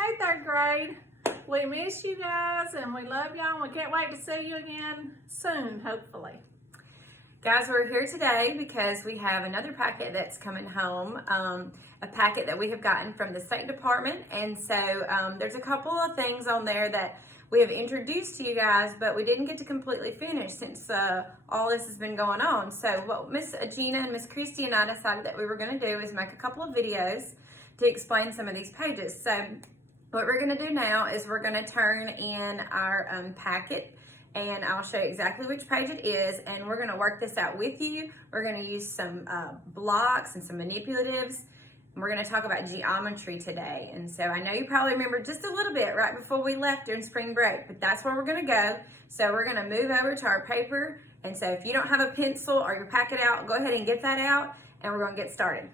Hey, third grade. We miss you guys and we love y'all and we can't wait to see you again soon, hopefully. Guys, we're here today because we have another packet that's coming home, a packet that we have gotten from the State Department. And so there's a couple of things on there that we have introduced to you guys, but we didn't get to completely finish since all this has been going on. So what Miss Gina and Miss Christy and I decided that we were going to do is make a couple of videos to explain some of these pages. So what we're going to do now is we're going to turn in our packet, and I'll show you exactly which page it is, and we're going to work this out with you. We're going to use some blocks and some manipulatives, and we're going to talk about geometry today. And so I know you probably remember just a little bit right before we left during spring break, but that's where we're going to go. So we're going to move over to our paper, and so if you don't have a pencil or your packet out, go ahead and get that out, and we're going to get started.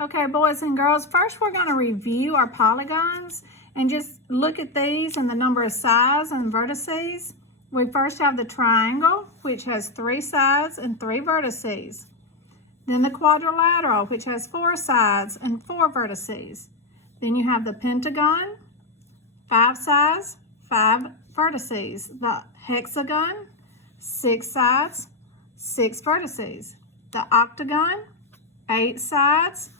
Okay, boys and girls, first we're going to review our polygons and just look at these and the number of sides and vertices. We first have the triangle, which has 3 sides and 3 vertices. Then the quadrilateral, which has 4 sides and 4 vertices. Then you have the pentagon, 5 sides, 5 vertices. The hexagon, 6 sides, 6 vertices. The octagon, 8 sides,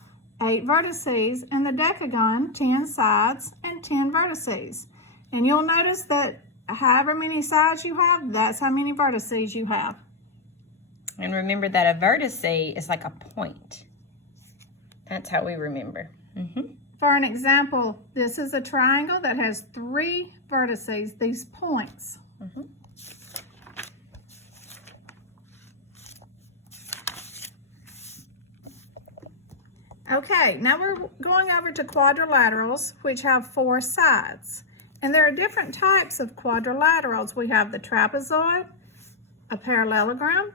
8 vertices, and the decagon, 10 sides and 10 vertices. And you'll notice that however many sides you have, that's how many vertices you have. And remember that a vertice is like a point. That's how we remember. For an example, this is a triangle that has 3 vertices, these points. Okay, now we're going over to quadrilaterals, which have 4 sides. And there are different types of quadrilaterals. We have the trapezoid, a parallelogram,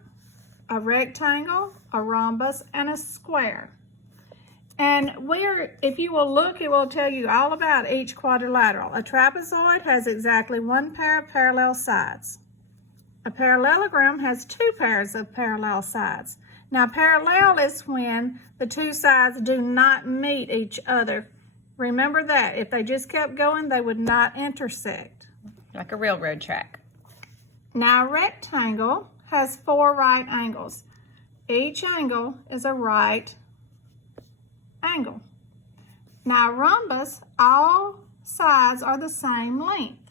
a rectangle, a rhombus, and a square. And if you will look, it will tell you all about each quadrilateral. A trapezoid has exactly 1 pair of parallel sides. A parallelogram has 2 pairs of parallel sides. Now, parallel is when the 2 sides do not meet each other. Remember that. If they just kept going, they would not intersect. Like a railroad track. Now, a rectangle has 4 right angles. Each angle is a right angle. Now, a rhombus, all sides are the same length.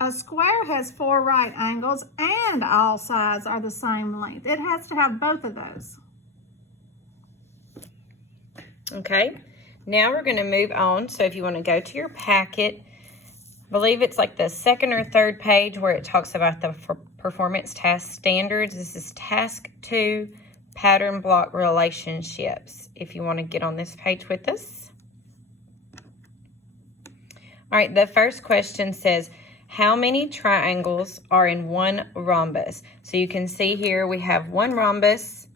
A square has 4 right angles and all sides are the same length. It has to have both of those. Okay, now we're going to move on. So if you want to go to your packet, I believe it's like the 2nd or 3rd page where it talks about the performance task standards. This is task 2, pattern block relationships, if you want to get on this page with us. All right, the first question says, how many triangles are in one rhombus? So you can see here we have 1 rhombus,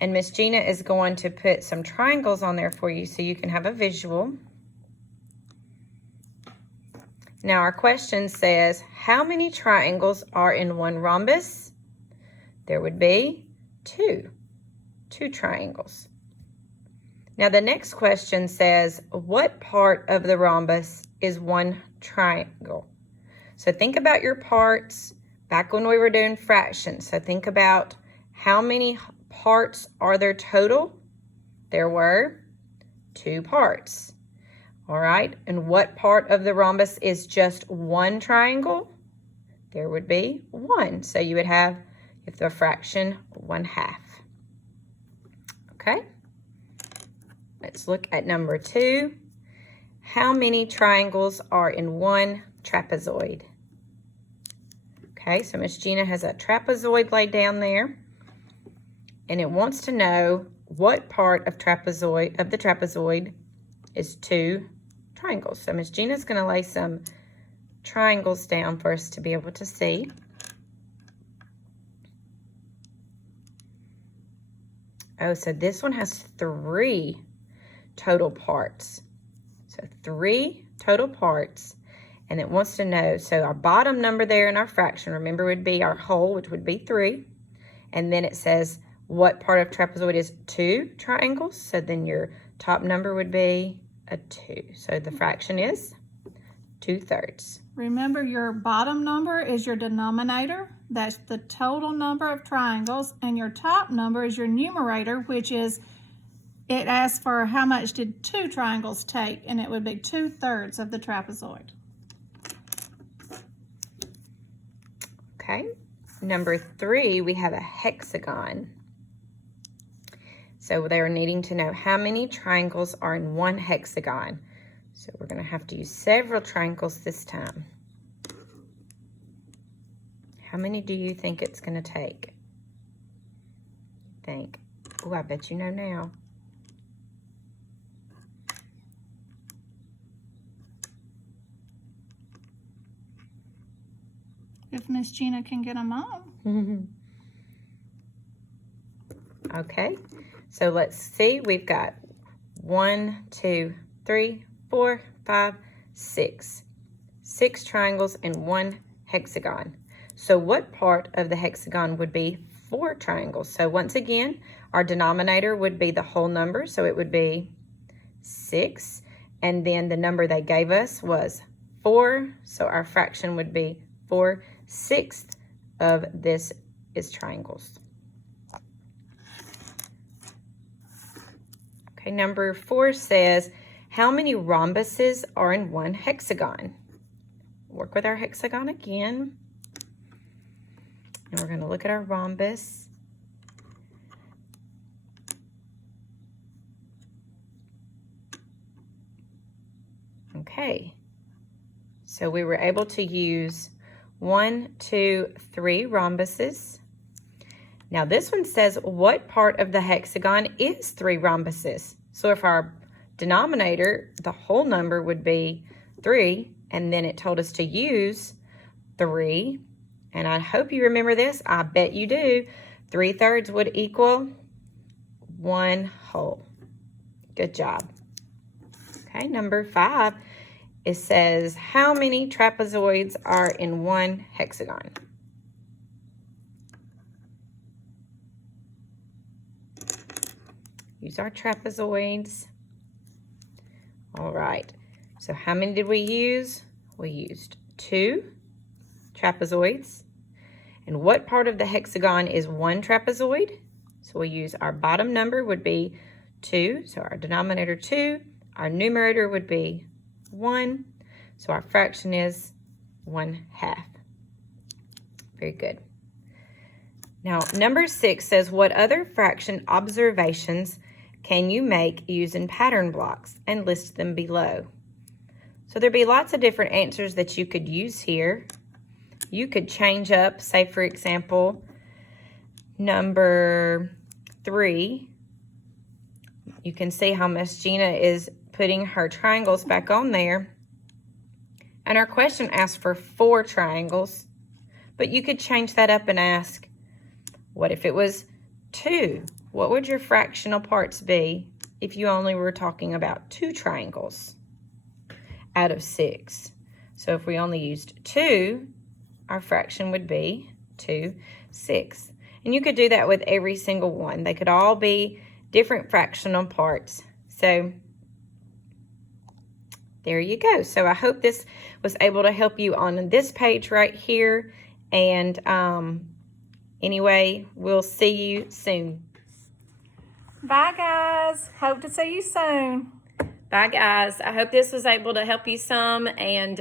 and Miss Gina is going to put some triangles on there for you so you can have a visual. Now our question says, how many triangles are in 1 rhombus? There would be 2 triangles. Now the next question says, what part of the rhombus is 1 triangle? So think about your parts back when we were doing fractions. So think about how many parts are there total? There were 2 parts. All right, and what part of the rhombus is just 1 triangle? There would be 1. So you would have, if the fraction, 1/2. Okay, let's look at number 2. How many triangles are in 1 trapezoid? Okay, so Miss Gina has a trapezoid laid down there, and it wants to know what part of the trapezoid is 2 triangles. So Miss Gina's going to lay some triangles down for us to be able to see. Oh, so this one has 3 total parts. So 3 total parts, and it wants to know, so our bottom number there in our fraction, remember, would be our whole, which would be 3, and then it says what part of trapezoid is 2 triangles? So then your top number would be a 2. So the fraction is 2/3. Remember, your bottom number is your denominator. That's the total number of triangles. And your top number is your numerator, which is, it asks for how much did 2 triangles take, and it would be 2/3 of the trapezoid. Okay. Number 3, we have a hexagon. So they're needing to know how many triangles are in one hexagon. So we're going to have to use several triangles this time. How many do you think it's going to take? Think. Oh, I bet you know now. If Miss Gina can get them on. Okay, so let's see. We've got 1, 2, 3, 4, 5, 6. 6 triangles in one hexagon. So what part of the hexagon would be 4 triangles? So once again, our denominator would be the whole number. So it would be 6. And then the number they gave us was 4. So our fraction would be 4/6 of this is triangles. Okay, number 4 says, how many rhombuses are in one hexagon? Work with our hexagon again. And we're going to look at our rhombus. Okay, so we were able to use 1, 2, 3 rhombuses. Now this one says, what part of the hexagon is 3 rhombuses? So if our denominator, the whole number would be 3, and then it told us to use 3, and I hope you remember this. I bet you do. 3/3 would equal 1 whole. Good job. Okay, number 5, it says, how many trapezoids are in one hexagon? Use our trapezoids. All right, so how many did we use? We used 2 trapezoids. And what part of the hexagon is 1 trapezoid? So we use our bottom number would be 2, so our denominator 2. Our numerator would be 1, so our fraction is 1/2. Very good. Now, number 6 says, what other fraction observations can you make using pattern blocks, and list them below? So there'd be lots of different answers that you could use here. You could change up, say for example, number 3. You can see how Miss Gina is putting her triangles back on there. And our question asks for 4 triangles, but you could change that up and ask, what if it was 2? What would your fractional parts be if you only were talking about 2 triangles out of 6? So if we only used 2, our fraction would be 2/6. And you could do that with every single one. They could all be different fractional parts. So there you go. So I hope this was able to help you on this page right here. And anyway, we'll see you soon. Bye, guys. Hope to see you soon. Bye, guys. I hope this was able to help you some. And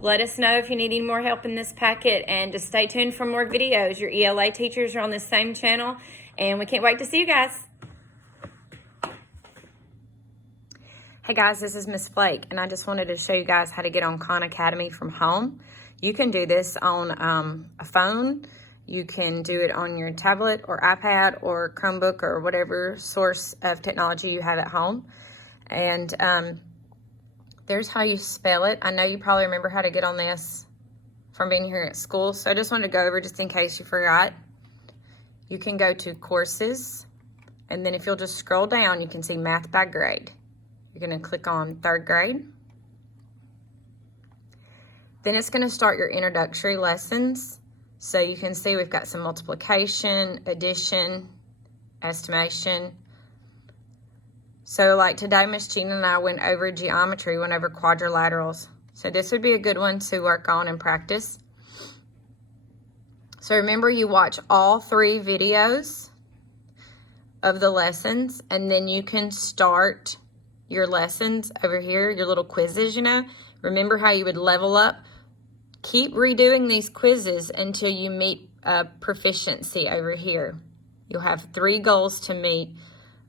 let us know if you need any more help in this packet. And just stay tuned for more videos. Your ELA teachers are on this same channel. And we can't wait to see you guys. Hey guys, this is Miss Flake, and I just wanted to show you guys how to get on Khan Academy from home. You can do this on a phone. You can do it on your tablet or iPad or Chromebook or whatever source of technology you have at home. And there's how you spell it. I know you probably remember how to get on this from being here at school, so I just wanted to go over just in case you forgot. You can go to Courses, and then if you'll just scroll down, you can see Math by Grade. You're going to click on 3rd grade. Then it's going to start your introductory lessons. So you can see we've got some multiplication, addition, estimation. So like today, Miss Gina and I went over geometry, went over quadrilaterals. So this would be a good one to work on and practice. So remember, you watch all 3 videos of the lessons, and then you can start your lessons over here, your little quizzes, you know. Remember how you would level up? Keep redoing these quizzes until you meet proficiency over here. You'll have 3 goals to meet.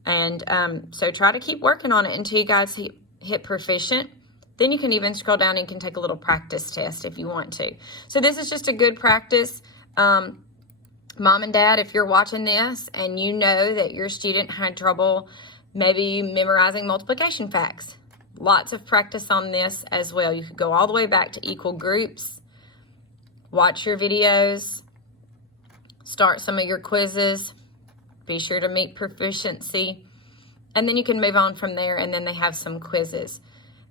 And so try to keep working on it until you guys hit proficient. Then you can even scroll down and you can take a little practice test if you want to. So this is just a good practice. Mom and Dad, if you're watching this and you know that your student had trouble maybe memorizing multiplication facts, lots of practice on this as well. You could go all the way back to equal groups, watch your videos, start some of your quizzes, be sure to meet proficiency, and then you can move on from there, and then they have some quizzes.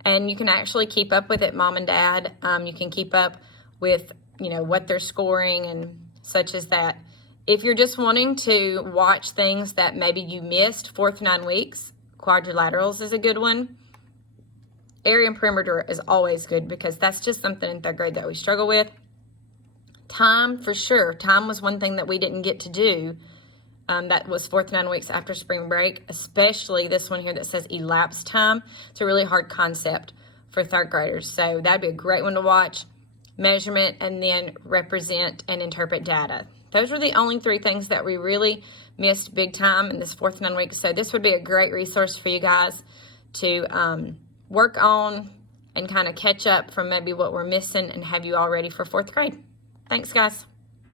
And you can actually keep up with it, Mom and Dad. You can keep up with, you know, what they're scoring and such as that. If you're just wanting to watch things that maybe you missed, 4th 9 weeks, quadrilaterals is a good one. Area and perimeter is always good because that's just something in 3rd grade that we struggle with. Time, for sure. Time was one thing that we didn't get to do. That was 4th 9 weeks after spring break, especially this one here that says elapsed time. It's a really hard concept for 3rd graders. So that'd be a great one to watch. Measurement, and then represent and interpret data. Those were the only 3 things that we really missed big time in this 4th 9 weeks. So this would be a great resource for you guys to work on and kind of catch up from maybe what we're missing and have you all ready for 4th grade. Thanks, guys.